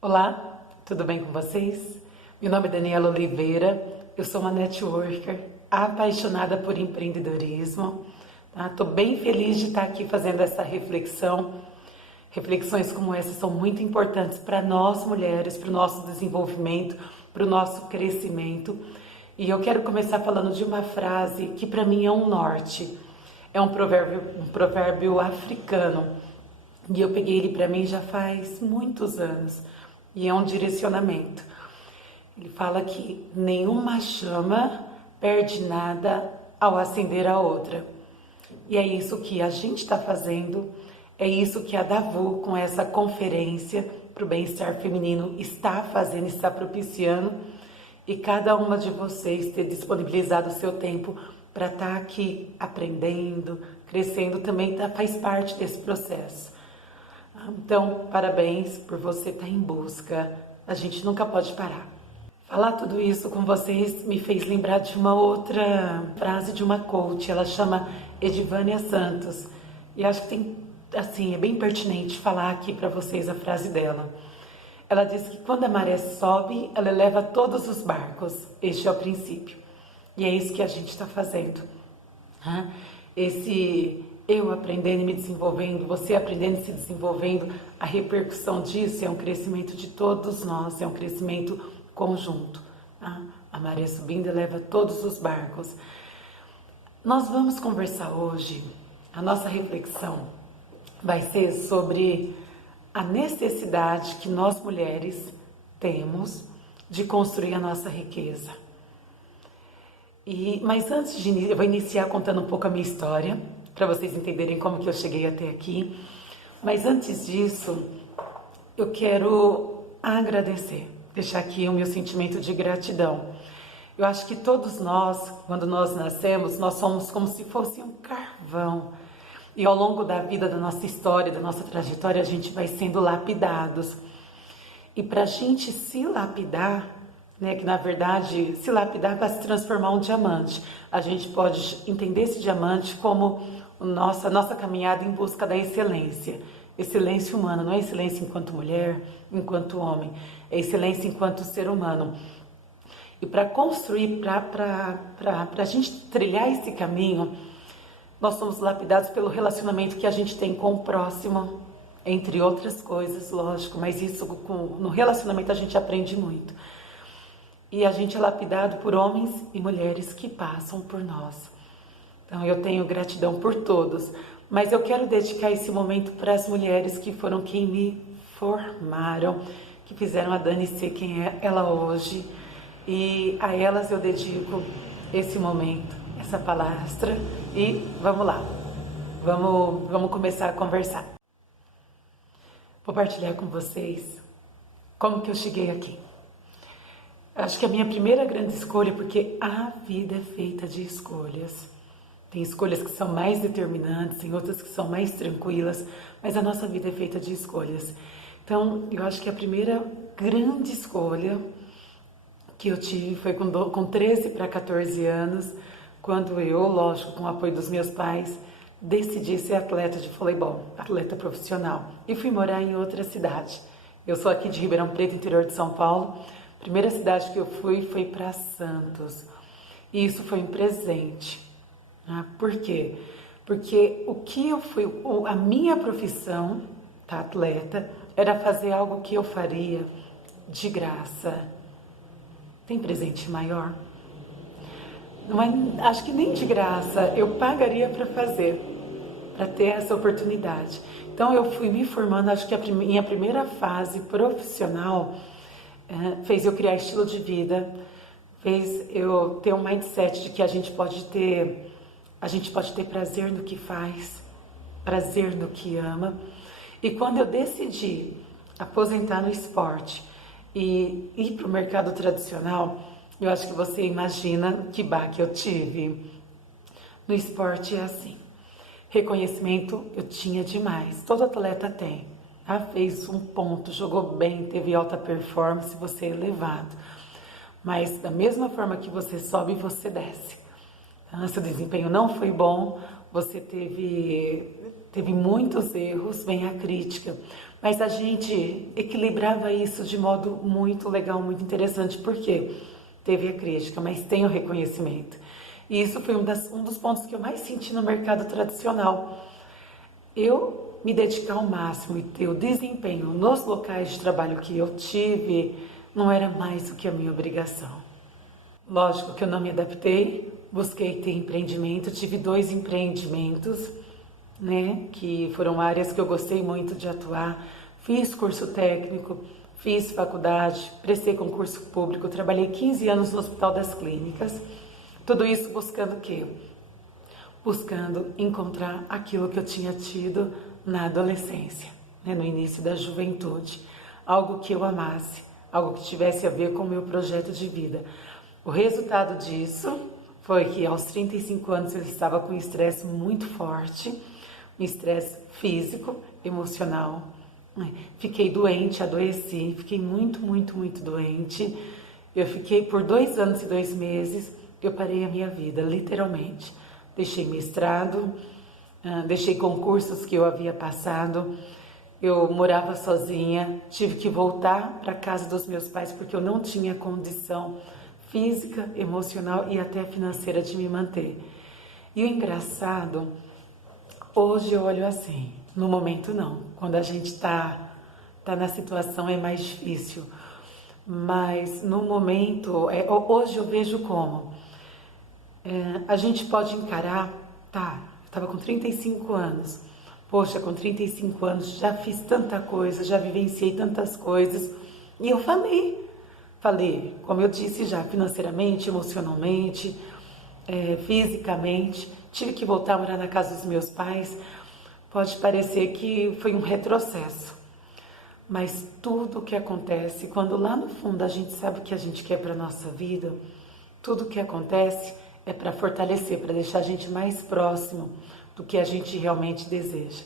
Olá, tudo bem com vocês? Meu nome é Daniela Oliveira, eu sou uma networker apaixonada por empreendedorismo. Estou bem feliz de estar aqui fazendo essa reflexão. Reflexões como essa são muito importantes para nós mulheres, para o nosso desenvolvimento, para o nosso crescimento. E eu quero começar falando de uma frase que para mim é um norte. É um provérbio africano. E eu peguei ele para mim já faz muitos anos. E é um direcionamento. Ele fala que nenhuma chama perde nada ao acender a outra. E é isso que a gente está fazendo, é isso que a Davu, com essa conferência para o bem-estar feminino, está fazendo, está propiciando. E cada uma de vocês ter disponibilizado o seu tempo para estar aqui aprendendo, crescendo, também faz parte desse processo. Então, parabéns por você estar em busca. A gente nunca pode parar. Falar tudo isso com vocês me fez lembrar de uma outra frase de uma coach. Ela chama Edivânia Santos. E acho que é bem pertinente falar aqui para vocês a frase dela. Ela diz que quando a maré sobe, ela eleva todos os barcos. Este é o princípio. E é isso que a gente está fazendo. Esse eu aprendendo e me desenvolvendo, você aprendendo e se desenvolvendo, a repercussão disso é um crescimento de todos nós, é um crescimento conjunto. A maré subindo eleva todos os barcos. Nós vamos conversar hoje, a nossa reflexão vai ser sobre a necessidade que nós mulheres temos de construir a nossa riqueza. Mas antes eu vou iniciar contando um pouco a minha história, para vocês entenderem como que eu cheguei até aqui. Mas antes disso, eu quero agradecer, deixar aqui o meu sentimento de gratidão. Eu acho que todos nós, quando nós nascemos, nós somos como se fosse um carvão. E ao longo da vida, da nossa história, da nossa trajetória, a gente vai sendo lapidados. E para a gente se lapidar, que na verdade se lapidar para se transformar em um diamante, a gente pode entender esse diamante como a nossa caminhada em busca da excelência. Excelência humana, não é excelência enquanto mulher, enquanto homem, é excelência enquanto ser humano. E para construir, para a gente trilhar esse caminho, nós somos lapidados pelo relacionamento que a gente tem com o próximo, entre outras coisas, lógico, mas isso no relacionamento a gente aprende muito. E a gente é lapidado por homens e mulheres que passam por nós. Então eu tenho gratidão por todos, mas eu quero dedicar esse momento para as mulheres que foram quem me formaram, que fizeram a Dani ser quem é ela hoje. E a elas eu dedico esse momento, essa palestra. E vamos lá, vamos começar a conversar. Vou partilhar com vocês como que eu cheguei aqui. Acho que a minha primeira grande escolha, porque a vida é feita de escolhas. Tem escolhas que são mais determinantes, tem outras que são mais tranquilas, mas a nossa vida é feita de escolhas. Então, eu acho que a primeira grande escolha que eu tive foi com 13 para 14 anos, quando eu, lógico, com o apoio dos meus pais, decidi ser atleta de voleibol, atleta profissional. E fui morar em outra cidade. Eu sou aqui de Ribeirão Preto, interior de São Paulo. A primeira cidade que eu fui foi para Santos. E isso foi um presente. Por quê? Porque a minha profissão, atleta, era fazer algo que eu faria de graça. Tem presente maior? Não é, acho que nem de graça eu pagaria para fazer, para ter essa oportunidade. Então eu fui me formando, acho que a minha primeira fase profissional fez eu criar estilo de vida, fez eu ter um mindset de que a gente pode ter prazer no que faz, prazer no que ama. E quando eu decidi aposentar no esporte e ir para o mercado tradicional, eu acho que você imagina que baque eu tive. No esporte é assim, reconhecimento eu tinha demais, todo atleta tem. Fez um ponto, jogou bem, teve alta performance, você é elevado. Mas da mesma forma que você sobe, você desce. Se o desempenho não foi bom, você teve muitos erros, vem a crítica. Mas a gente equilibrava isso de modo muito legal, muito interessante, porque teve a crítica, mas tem o reconhecimento. E isso foi um dos pontos que eu mais senti no mercado tradicional. Eu me dedicar ao máximo e ter o desempenho nos locais de trabalho que eu tive não era mais do que a minha obrigação. Lógico que eu não me adaptei, busquei ter empreendimento, tive 2 empreendimentos, né, que foram áreas que eu gostei muito de atuar. Fiz curso técnico, fiz faculdade, prestei concurso público, trabalhei 15 anos no Hospital das Clínicas. Tudo isso buscando o quê? Buscando encontrar aquilo que eu tinha tido na adolescência, né, no início da juventude. Algo que eu amasse, algo que tivesse a ver com o meu projeto de vida. O resultado disso foi que aos 35 anos eu estava com um estresse muito forte, um estresse físico, emocional. Fiquei doente, adoeci, fiquei muito, muito, muito doente. Eu fiquei por 2 anos e 2 meses, eu parei a minha vida, literalmente. Deixei mestrado, deixei concursos que eu havia passado, eu morava sozinha, tive que voltar para a casa dos meus pais porque eu não tinha condição física, emocional e até financeira de me manter. E o engraçado, hoje eu olho assim, no momento não, quando a gente tá na situação é mais difícil, mas no momento, hoje eu vejo como a gente pode encarar, tá, eu estava com 35 anos, poxa, com 35 anos já fiz tanta coisa, já vivenciei tantas coisas, e eu falei, como eu disse já, financeiramente, emocionalmente, fisicamente, tive que voltar a morar na casa dos meus pais, pode parecer que foi um retrocesso, mas tudo o que acontece, quando lá no fundo a gente sabe o que a gente quer para a nossa vida, tudo o que acontece é para fortalecer, para deixar a gente mais próximo do que a gente realmente deseja.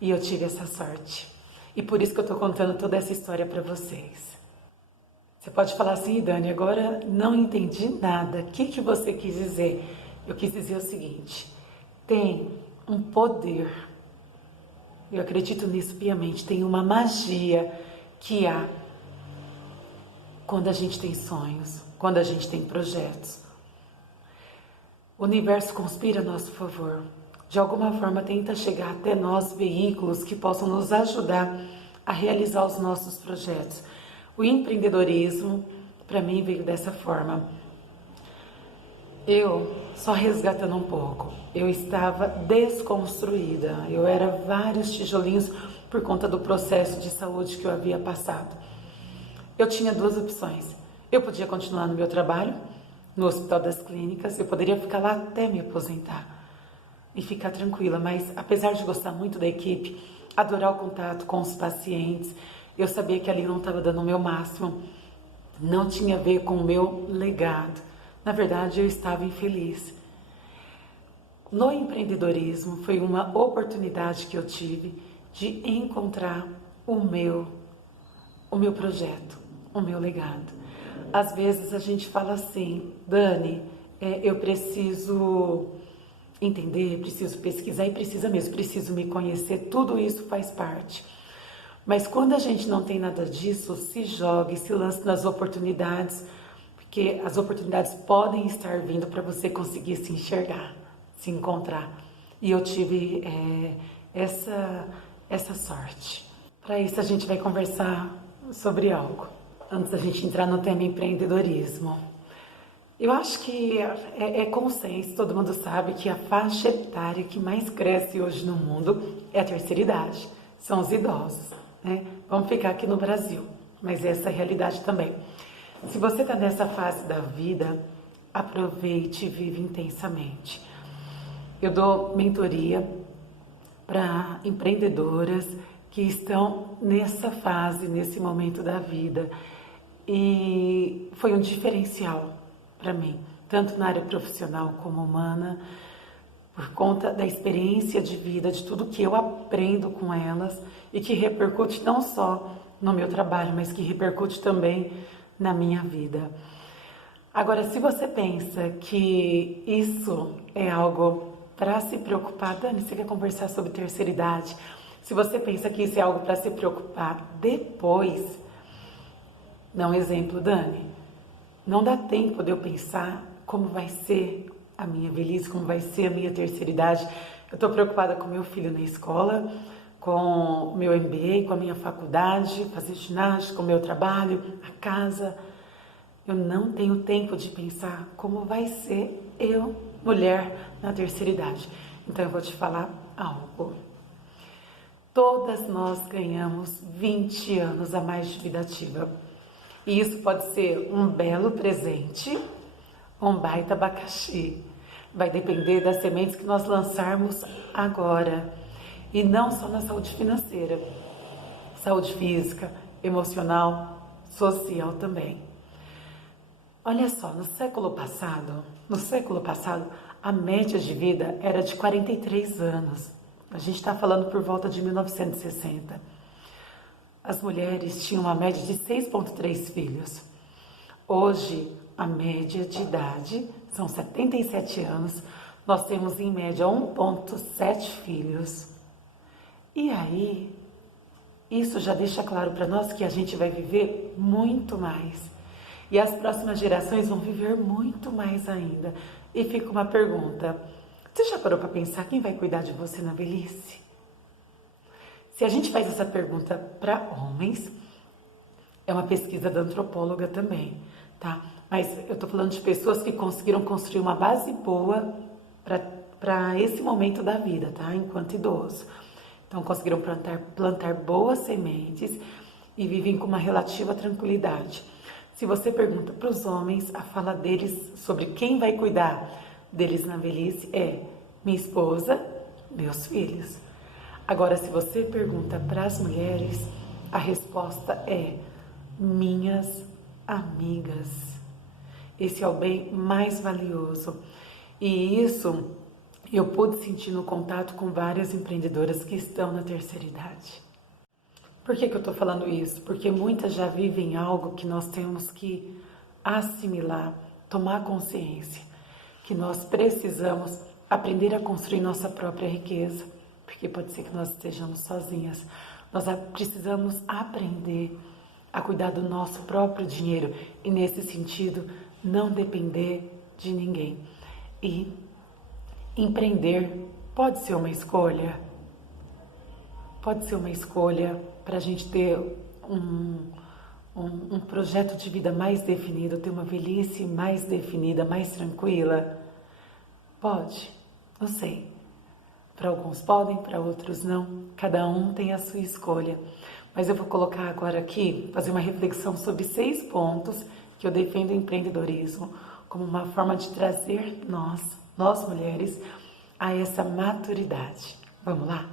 E eu tive essa sorte. E por isso que eu estou contando toda essa história para vocês. Você pode falar assim, Dani, agora não entendi nada. O que você quis dizer? Eu quis dizer o seguinte, tem um poder, eu acredito nisso piamente, tem uma magia que há quando a gente tem sonhos, quando a gente tem projetos. O universo conspira a nosso favor. De alguma forma tenta chegar até nós veículos que possam nos ajudar a realizar os nossos projetos. O empreendedorismo, para mim, veio dessa forma. Eu, só resgatando um pouco, eu estava desconstruída. Eu era vários tijolinhos por conta do processo de saúde que eu havia passado. Eu tinha 2 opções. Eu podia continuar no meu trabalho, no Hospital das Clínicas, eu poderia ficar lá até me aposentar e ficar tranquila, mas apesar de gostar muito da equipe, adorar o contato com os pacientes, eu sabia que ali não estava dando o meu máximo, não tinha a ver com o meu legado. Na verdade, eu estava infeliz. No empreendedorismo, foi uma oportunidade que eu tive de encontrar o meu projeto, o meu legado. Às vezes a gente fala assim, Dani, eu preciso entender, preciso pesquisar, e precisa mesmo, preciso me conhecer, tudo isso faz parte. Mas quando a gente não tem nada disso, se joga e se lança nas oportunidades, porque as oportunidades podem estar vindo para você conseguir se enxergar, se encontrar. E eu tive essa sorte. Para isso a gente vai conversar sobre algo, antes da gente entrar no tema empreendedorismo. Eu acho que é consenso, todo mundo sabe que a faixa etária que mais cresce hoje no mundo é a terceira idade, são os idosos, né? Vamos ficar aqui no Brasil, mas essa é a realidade também. Se você está nessa fase da vida, aproveite e vive intensamente. Eu dou mentoria para empreendedoras que estão nessa fase, nesse momento da vida, e foi um diferencial para mim, tanto na área profissional como humana, por conta da experiência de vida, de tudo que eu aprendo com elas e que repercute não só no meu trabalho, mas que repercute também na minha vida. Agora, se você pensa que isso é algo para se preocupar, Dani, você quer conversar sobre terceira idade? Se você pensa que isso é algo para se preocupar depois, não exemplo, Dani, não dá tempo de eu pensar como vai ser a minha velhice, como vai ser a minha terceira idade. Eu estou preocupada com meu filho na escola, com o meu MBA, com a minha faculdade, fazer ginástica, com o meu trabalho, a casa. Eu não tenho tempo de pensar como vai ser eu, mulher, na terceira idade. Então eu vou te falar algo. Todas nós ganhamos 20 anos a mais de vida ativa. E isso pode ser um belo presente, um baita abacaxi. Vai depender das sementes que nós lançarmos agora. E não só na saúde financeira, saúde física, emocional, social também. Olha só, no século passado, a média de vida era de 43 anos. A gente está falando por volta de 1960. As mulheres tinham uma média de 6,3 filhos. Hoje, a média de idade são 77 anos. Nós temos em média 1,7 filhos. E aí, isso já deixa claro para nós que a gente vai viver muito mais. E as próximas gerações vão viver muito mais ainda. E fica uma pergunta: você já parou para pensar quem vai cuidar de você na velhice? Se a gente faz essa pergunta para homens, é uma pesquisa da antropóloga também, tá? Mas eu tô falando de pessoas que conseguiram construir uma base boa para esse momento da vida, tá? Enquanto idoso. Então conseguiram plantar boas sementes e vivem com uma relativa tranquilidade. Se você pergunta para os homens, a fala deles sobre quem vai cuidar deles na velhice é minha esposa, meus filhos. Agora, se você pergunta para as mulheres, a resposta é minhas amigas. Esse é o bem mais valioso. E isso eu pude sentir no contato com várias empreendedoras que estão na terceira idade. Por que eu estou falando isso? Porque muitas já vivem algo que nós temos que assimilar, tomar consciência, que nós precisamos aprender a construir nossa própria riqueza, porque pode ser que nós estejamos sozinhas. Nós precisamos aprender a cuidar do nosso próprio dinheiro e, nesse sentido, não depender de ninguém. E empreender pode ser uma escolha. Pode ser uma escolha para a gente ter um projeto de vida mais definido, ter uma velhice mais definida, mais tranquila. Pode, não sei. Para alguns podem, para outros não. Cada um tem a sua escolha. Mas eu vou colocar agora aqui, fazer uma reflexão sobre 6 pontos que eu defendo o empreendedorismo como uma forma de trazer nós mulheres, a essa maturidade. Vamos lá?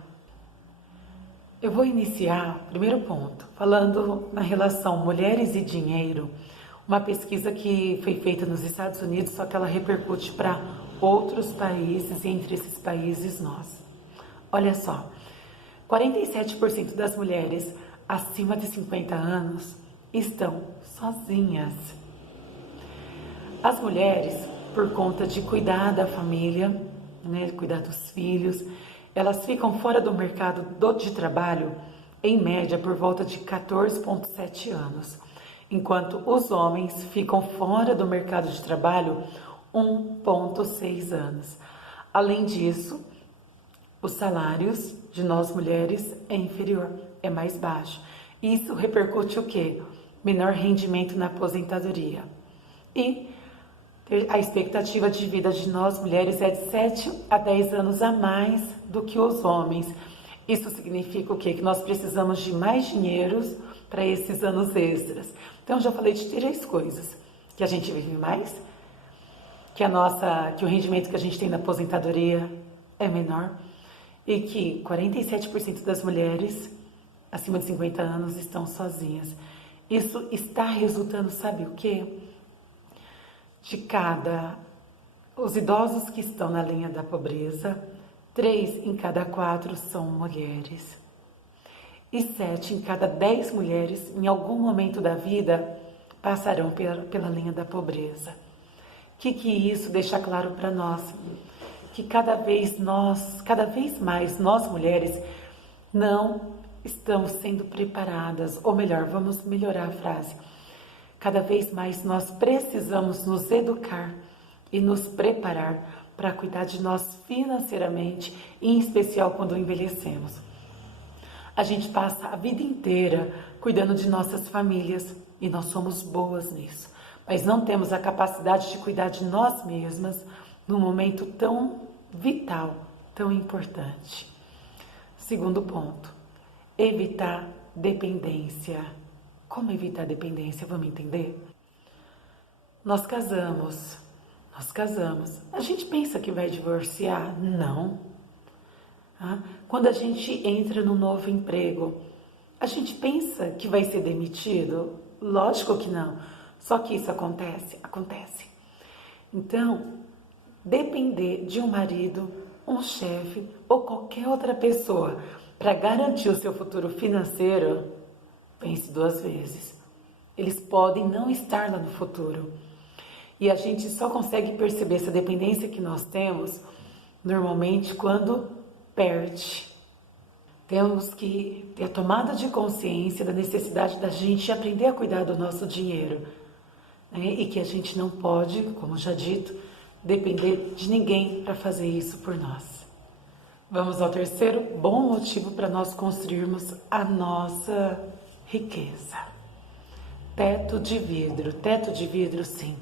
Eu vou iniciar, primeiro ponto, falando na relação mulheres e dinheiro, uma pesquisa que foi feita nos Estados Unidos, só que ela repercute para outros países e entre esses países nós. Olha só, 47% das mulheres acima de 50 anos estão sozinhas. As mulheres, por conta de cuidar da família, né, cuidar dos filhos, elas ficam fora do mercado de trabalho, em média, por volta de 14,7 anos, enquanto os homens ficam fora do mercado de trabalho 1,6 anos. Além disso, os salários de nós mulheres é inferior, é mais baixo. Isso repercute o quê? Menor rendimento na aposentadoria. E a expectativa de vida de nós mulheres é de 7 a 10 anos a mais do que os homens. Isso significa o quê? Que nós precisamos de mais dinheiro para esses anos extras. Então, eu já falei de 3 coisas. Que a gente vive mais, que o rendimento que a gente tem na aposentadoria é menor e que 47% das mulheres acima de 50 anos estão sozinhas. Isso está resultando, sabe o quê? Os idosos que estão na linha da pobreza, 3 em cada 4 são mulheres. E 7 em cada 10 mulheres, em algum momento da vida, passarão pela linha da pobreza. O que isso deixa claro para nós? Que cada vez mais nós mulheres Não estamos sendo preparadas, ou melhor, vamos melhorar a frase. Cada vez mais nós precisamos nos educar e nos preparar para cuidar de nós financeiramente, em especial quando envelhecemos. A gente passa a vida inteira cuidando de nossas famílias e nós somos boas nisso, mas não temos a capacidade de cuidar de nós mesmas num momento tão vital, tão importante. Segundo ponto, evitar dependência. Como evitar dependência? Vamos entender? Nós casamos. A gente pensa que vai divorciar? Não. Quando a gente entra num novo emprego, a gente pensa que vai ser demitido? Lógico que não. Só que isso acontece? Acontece. Então, depender de um marido, um chefe ou qualquer outra pessoa para garantir o seu futuro financeiro, pense duas vezes. Eles podem não estar lá no futuro. E a gente só consegue perceber essa dependência que nós temos normalmente quando perde. Temos que ter a tomada de consciência da necessidade da gente aprender a cuidar do nosso dinheiro, né? E que a gente não pode, como já dito, depender de ninguém para fazer isso por nós. Vamos ao terceiro bom motivo para nós construirmos a nossa riqueza. Teto de vidro, sim.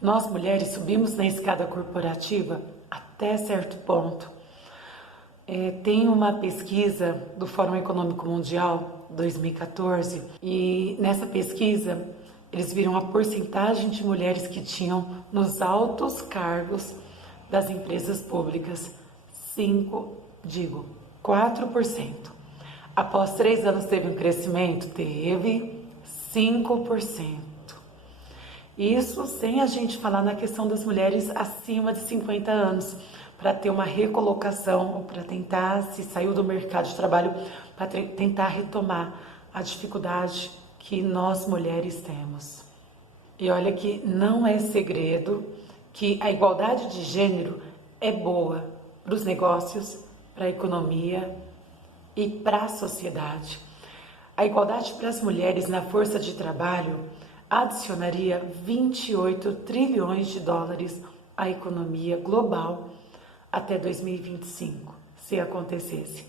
Nós mulheres subimos na escada corporativa até certo ponto. Tem uma pesquisa do Fórum Econômico Mundial 2014 e nessa pesquisa eles viram a porcentagem de mulheres que tinham nos altos cargos das empresas públicas, 4%. Após 3 anos teve um crescimento? Teve 5%. Isso sem a gente falar na questão das mulheres acima de 50 anos, para ter uma recolocação, ou para tentar, se saiu do mercado de trabalho, para tentar retomar a dificuldade que nós mulheres temos. E olha que não é segredo que a igualdade de gênero é boa para os negócios, para a economia e para a sociedade. A igualdade para as mulheres na força de trabalho adicionaria 28 trilhões de dólares à economia global até 2025, se acontecesse.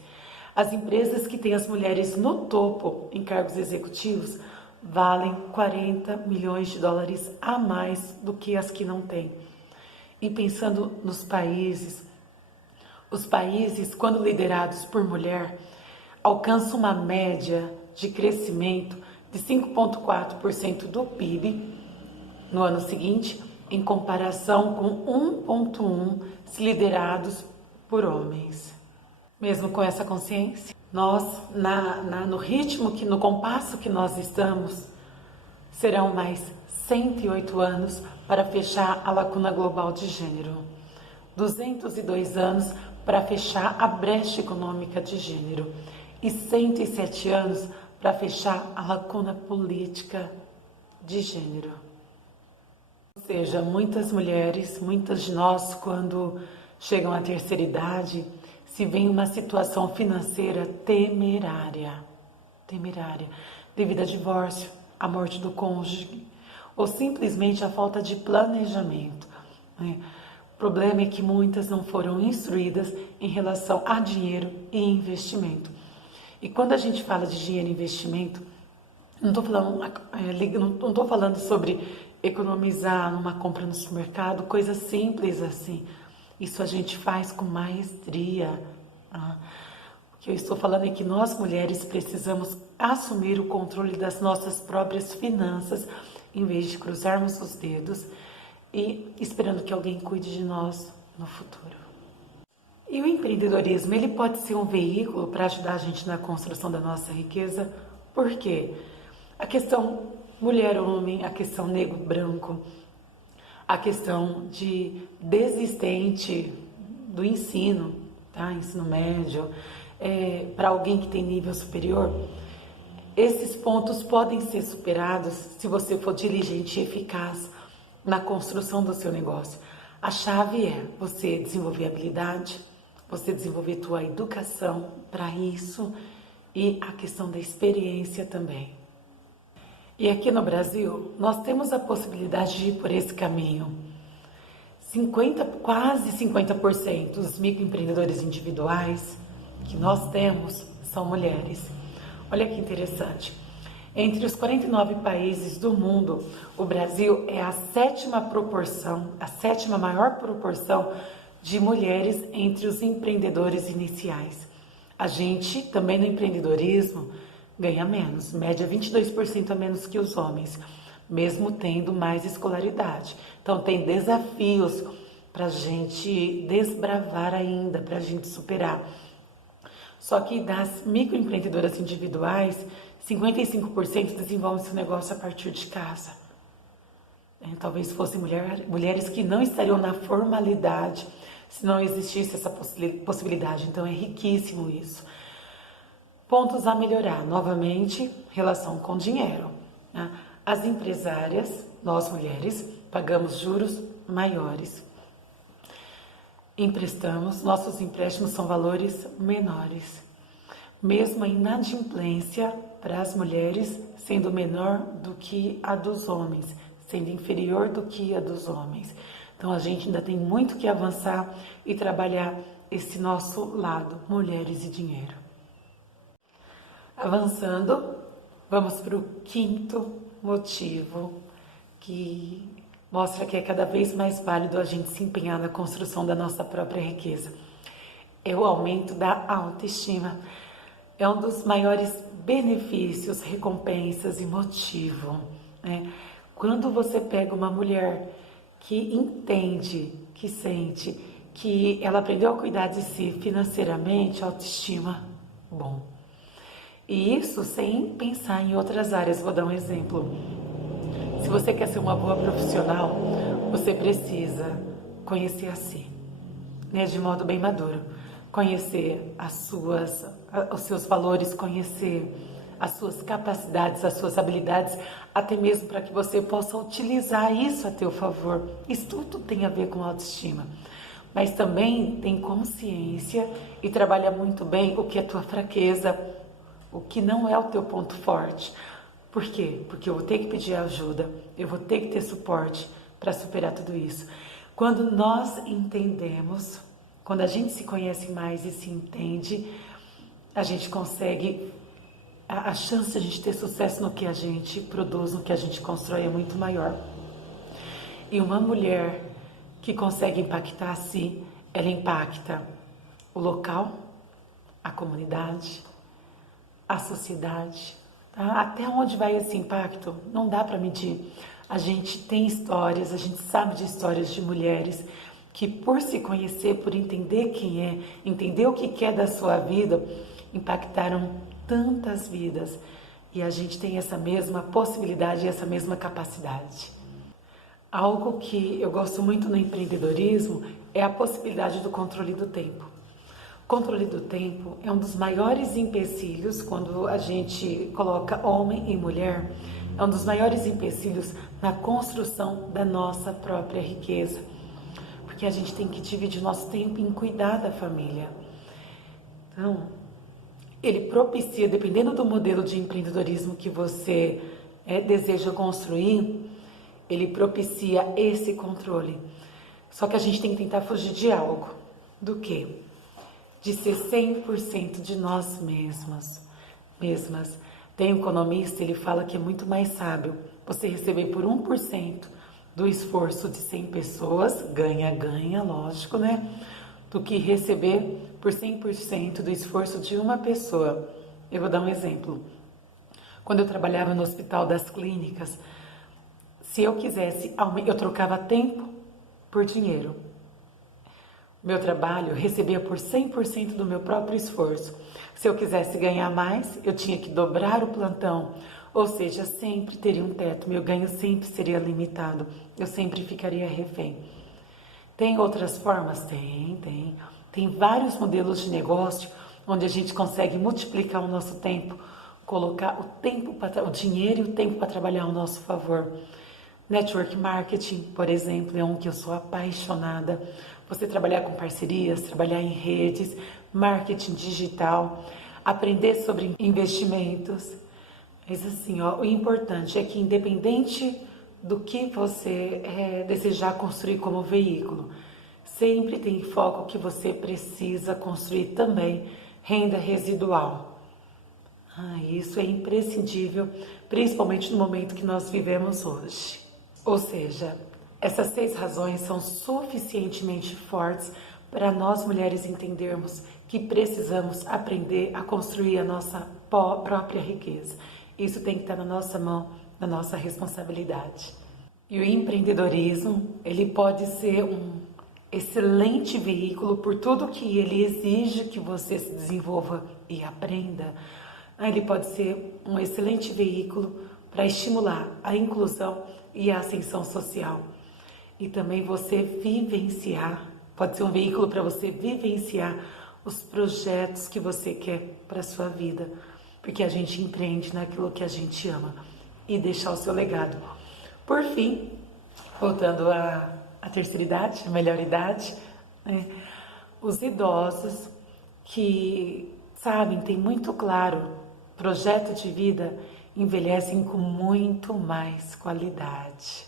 As empresas que têm as mulheres no topo em cargos executivos valem 40 milhões de dólares a mais do que as que não têm. E pensando nos países, os países, quando liderados por mulher, alcançam uma média de crescimento de 5,4% do PIB no ano seguinte, em comparação com 1,1% se liderados por homens. Mesmo com essa consciência, nós, no ritmo, no compasso que nós estamos, serão mais 108 anos para fechar a lacuna global de gênero, 202 anos para fechar a brecha econômica de gênero e 107 anos para fechar a lacuna política de gênero. Ou seja, muitas mulheres, muitas de nós, quando chegam à terceira idade, se veem em uma situação financeira temerária, devido a divórcio, à morte do cônjuge, ou simplesmente a falta de planejamento, né? O problema é que muitas não foram instruídas em relação a dinheiro e investimento. E quando a gente fala de dinheiro e investimento, não estou falando sobre economizar numa compra no supermercado, coisa simples assim. Isso a gente faz com maestria. O que eu estou falando é que nós mulheres precisamos assumir o controle das nossas próprias finanças, em vez de cruzarmos os dedos e esperando que alguém cuide de nós no futuro. E o empreendedorismo, ele pode ser um veículo para ajudar a gente na construção da nossa riqueza. Por quê? A questão mulher-homem, a questão negro-branco, a questão de desistente do ensino, tá? Ensino médio, para alguém que tem nível superior, esses pontos podem ser superados se você for diligente e eficaz na construção do seu negócio. A chave é você desenvolver habilidade, você desenvolver tua educação para isso e a questão da experiência também. E aqui no Brasil, nós temos a possibilidade de ir por esse caminho. Quase 50% dos microempreendedores individuais que nós temos são mulheres. Olha que interessante. Entre os 49 países do mundo, o Brasil é a sétima maior proporção de mulheres entre os empreendedores iniciais. A gente, também no empreendedorismo, ganha menos, média 22% a menos que os homens, mesmo tendo mais escolaridade. Então tem desafios para a gente desbravar ainda, para a gente superar. Só que das microempreendedoras individuais, 55% desenvolvem seu negócio a partir de casa. Talvez fossem mulheres que não estariam na formalidade se não existisse essa possibilidade. Então é riquíssimo isso. Pontos a melhorar, novamente, relação com dinheiro. As empresárias, nós mulheres, pagamos juros maiores. Emprestamos, nossos empréstimos são valores menores. Mesmo a inadimplência para as mulheres sendo menor do que a dos homens, sendo inferior do que a dos homens. Então a gente ainda tem muito que avançar e trabalhar esse nosso lado, mulheres e dinheiro. Avançando, vamos para o quinto motivo que mostra que é cada vez mais válido a gente se empenhar na construção da nossa própria riqueza. É o aumento da autoestima. É um dos maiores benefícios, recompensas e motivo, né? Quando você pega uma mulher que entende, que sente, que ela aprendeu a cuidar de si financeiramente, autoestima, bom. E isso sem pensar em outras áreas. Vou dar um exemplo. Se você quer ser uma boa profissional, você precisa conhecer a si, né, de modo bem maduro. Conhecer os seus valores, conhecer as suas capacidades, as suas habilidades, até mesmo para que você possa utilizar isso a teu favor. Isso tudo tem a ver com autoestima. Mas também tem consciência e trabalha muito bem o que é tua fraqueza, o que não é o teu ponto forte. Por quê? Porque eu vou ter que pedir ajuda, eu vou ter que ter suporte para superar tudo isso. Quando nós entendemos, quando a gente se conhece mais e se entende, a gente consegue, a chance de a gente ter sucesso no que a gente produz, no que a gente constrói é muito maior. E uma mulher que consegue impactar a si, ela impacta o local, a comunidade, a sociedade. Tá? Até onde vai esse impacto? Não dá para medir. A gente tem histórias, a gente sabe de histórias de mulheres que por se conhecer, por entender quem é, entender o que quer da sua vida, impactaram tantas vidas. E a gente tem essa mesma possibilidade, essa mesma capacidade. Algo que eu gosto muito no empreendedorismo é a possibilidade do controle do tempo. O controle do tempo é um dos maiores empecilhos quando a gente coloca homem e mulher, é um dos maiores empecilhos na construção da nossa própria riqueza. Porque a gente tem que dividir nosso tempo em cuidar da família. Então, ele propicia, dependendo do modelo de empreendedorismo que você deseja construir, ele propicia esse controle. Só que a gente tem que tentar fugir de algo. Do quê? De ser 100% de nós mesmas. Tem um economista, ele fala que é muito mais sábio você receber por 1% do esforço de 100 pessoas, ganha, lógico, né? Do que receber por 100% do esforço de uma pessoa. Eu vou dar um exemplo. Quando eu trabalhava no Hospital das Clínicas, se eu quisesse, eu trocava tempo por dinheiro. Meu trabalho eu recebia por 100% do meu próprio esforço. Se eu quisesse ganhar mais, eu tinha que dobrar o plantão. Ou seja, sempre teria um teto, meu ganho sempre seria limitado. Eu sempre ficaria refém. Tem outras formas? Tem. Tem vários modelos de negócio onde a gente consegue multiplicar o nosso tempo, colocar o dinheiro e o tempo para trabalhar ao nosso favor. Network marketing, por exemplo, é um que eu sou apaixonada. Você trabalhar com parcerias, trabalhar em redes, marketing digital, aprender sobre investimentos. Mas assim, ó, o importante é que independente do que você desejar construir como veículo, sempre tem foco que você precisa construir também renda residual. Isso é imprescindível, principalmente no momento que nós vivemos hoje. Ou seja, essas 6 razões são suficientemente fortes para nós mulheres entendermos que precisamos aprender a construir a nossa própria riqueza. Isso tem que estar na nossa mão, na nossa responsabilidade. E o empreendedorismo, ele pode ser um excelente veículo por tudo que ele exige que você se desenvolva e aprenda. Ele pode ser um excelente veículo para estimular a inclusão e a ascensão social. E também você vivenciar, pode ser um veículo para você vivenciar os projetos que você quer para a sua vida. Porque a gente empreende naquilo que a gente ama e deixar o seu legado. Por fim, voltando à terceira idade, a melhor idade, né? Os idosos que, sabem, tem muito claro, projeto de vida, envelhecem com muito mais qualidade.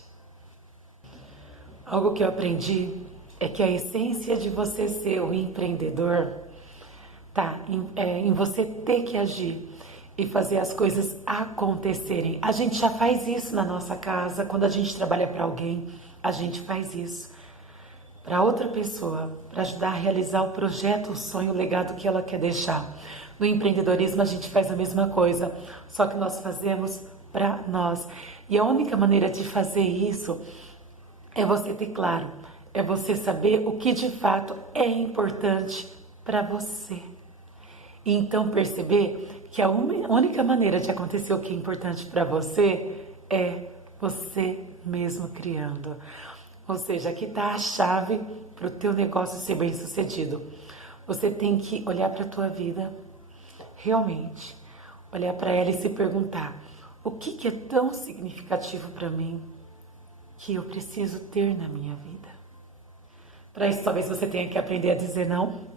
Algo que eu aprendi é que a essência de você ser um empreendedor tá em você ter que agir e fazer as coisas acontecerem. A gente já faz isso na nossa casa, quando a gente trabalha para alguém, a gente faz isso para outra pessoa, para ajudar a realizar o projeto, o sonho, o legado que ela quer deixar. No empreendedorismo a gente faz a mesma coisa, só que nós fazemos para nós. E a única maneira de fazer isso é você ter claro, é você saber o que de fato é importante para você. E então perceber que a única maneira de acontecer o que é importante para você é você mesmo criando. Ou seja, aqui está a chave para o teu negócio ser bem sucedido. Você tem que olhar para a tua vida, realmente, olhar para ela e se perguntar: o que é tão significativo para mim que eu preciso ter na minha vida? Para isso, talvez você tenha que aprender a dizer não.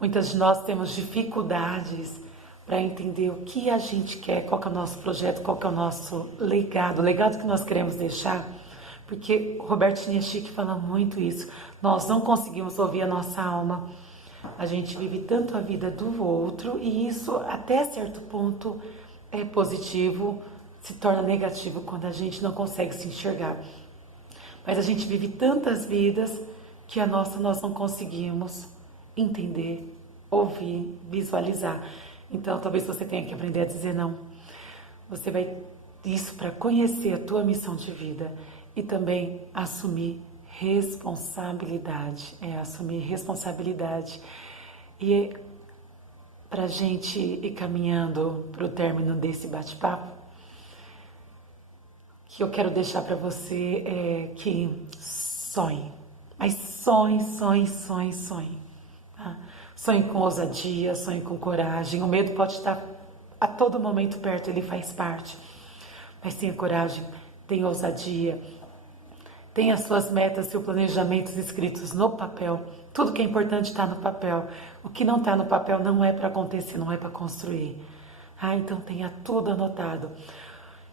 Muitas de nós temos dificuldades para entender o que a gente quer, qual que é o nosso projeto, qual que é o nosso legado, o legado que nós queremos deixar. Porque Roberto Chiniachik fala muito isso. Nós não conseguimos ouvir a nossa alma. A gente vive tanto a vida do outro e isso até certo ponto é positivo, se torna negativo quando a gente não consegue se enxergar. Mas a gente vive tantas vidas que a nossa nós não conseguimos entender, ouvir, visualizar. Então talvez você tenha que aprender a dizer não. Você vai isso para conhecer a tua missão de vida e também assumir responsabilidade. Assumir responsabilidade. E para a gente ir caminhando para o término desse bate-papo, que eu quero deixar para você é que sonhe. Mas sonhe, sonhe, sonhe, sonhe. Tá? Sonhe com ousadia, sonhe com coragem. O medo pode estar a todo momento perto, ele faz parte. Mas tenha coragem, tenha ousadia. Tenha as suas metas, seus planejamentos escritos no papel. Tudo que é importante está no papel. O que não está no papel não é para acontecer, não é para construir. Então tenha tudo anotado.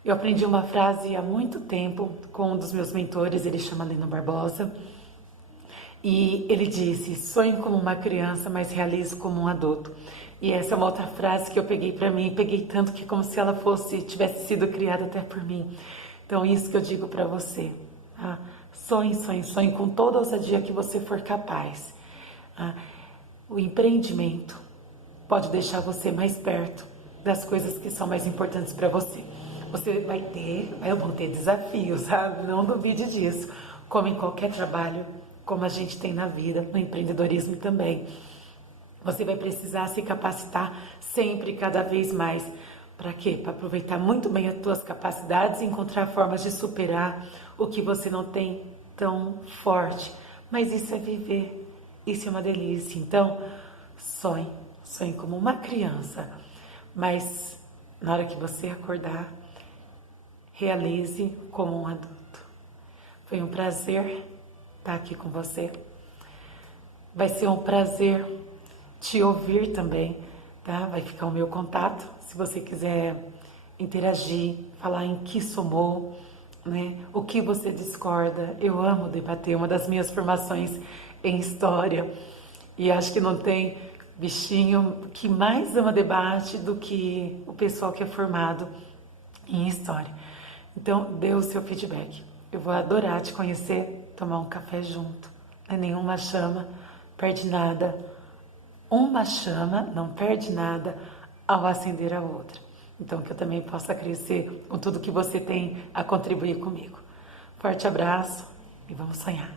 Eu aprendi uma frase há muito tempo com um dos meus mentores, ele chama Lino Barbosa. E ele disse: sonhe como uma criança, mas realize como um adulto. E essa é uma outra frase que eu peguei para mim, peguei tanto que como se ela tivesse sido criada até por mim. Então isso que eu digo para você. Sonhe, sonhe, sonhe com toda a ousadia que você for capaz. O empreendimento pode deixar você mais perto das coisas que são mais importantes para você. Você vão ter desafios, sabe? Não duvide disso. Como em qualquer trabalho, como a gente tem na vida, no empreendedorismo também. Você vai precisar se capacitar sempre, cada vez mais. Para quê? Para aproveitar muito bem as suas capacidades e encontrar formas de superar o que você não tem tão forte. Mas isso é viver, isso é uma delícia. Então, sonhe como uma criança. Mas na hora que você acordar, realize como um adulto. Foi um prazer estar aqui com você. Vai ser um prazer te ouvir também, tá? Vai ficar o meu contato, se você quiser interagir, falar em que somou, né? O que você discorda. Eu amo debater, uma das minhas formações em história. E acho que não tem bichinho que mais ama debate do que o pessoal que é formado em história. Então, dê o seu feedback. Eu vou adorar te conhecer, tomar um café junto. Não é nenhuma chama, perde nada. Uma chama não perde nada ao acender a outra. Então, que eu também possa crescer com tudo que você tem a contribuir comigo. Forte abraço e vamos sonhar.